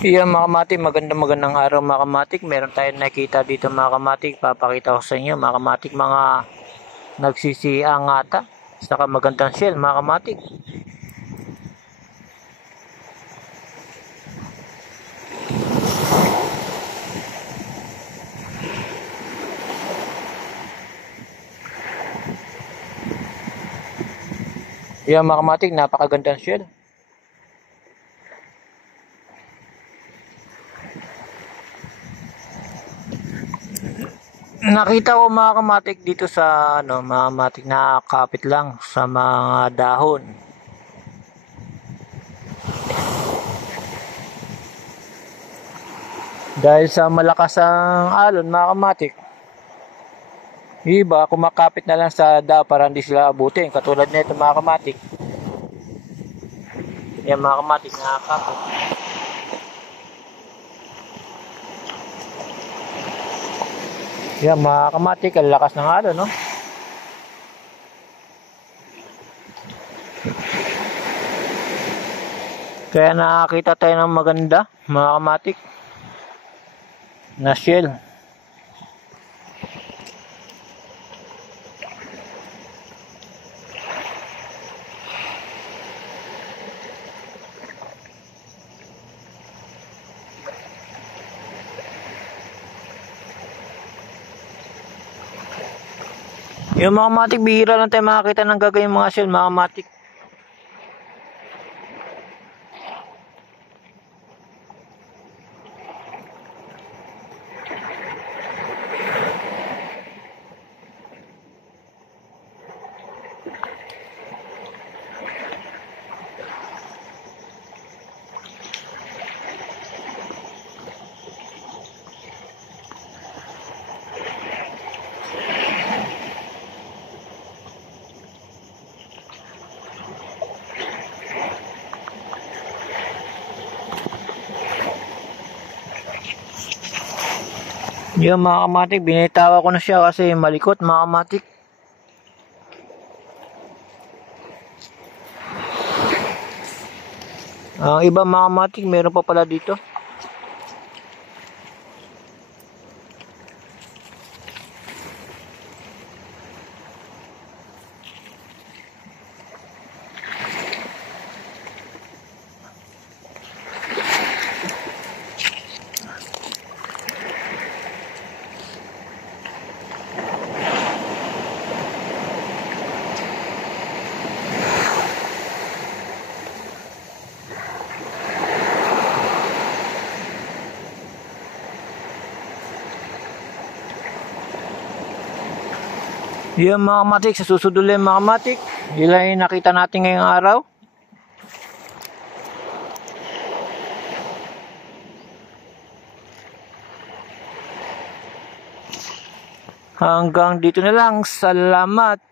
Iyan mga kamatik, magandang araw mga kamatik. Meron tayong nakita dito mga kamatik. Papakita ko sa inyo mga kamatik, mga nagsisiang ata. Saka magandang shell mga kamatik. Iyan mga kamatik, napakagandang shell. Nakita ko mga kamatik dito sa mga kamatik, nakakapit lang sa mga dahon. Dahil sa malakas ang alon mga kamatik, iba kumakapit na lang sa dahon para hindi sila abutin. Katulad nito mga kamatik. Yan mga kamatik, nakakapit. Yan mga kamatik, ang lakas ng alon, no? Kaya nakakita tayo ng maganda mga kamatik na shell. Yung mga kamatik, bihira lang tayo makakita ng gagawin mga shell mga kamatik. Yung mga kamatik, binitawa ko na siya kasi malikot mga kamatik. Ang iba mga kamatik, meron pa pala dito. Yung mga kamatik, sa susunod ulit mga kamatik, ilan yung nakita natin ngayong araw. Hanggang dito na lang. Salamat.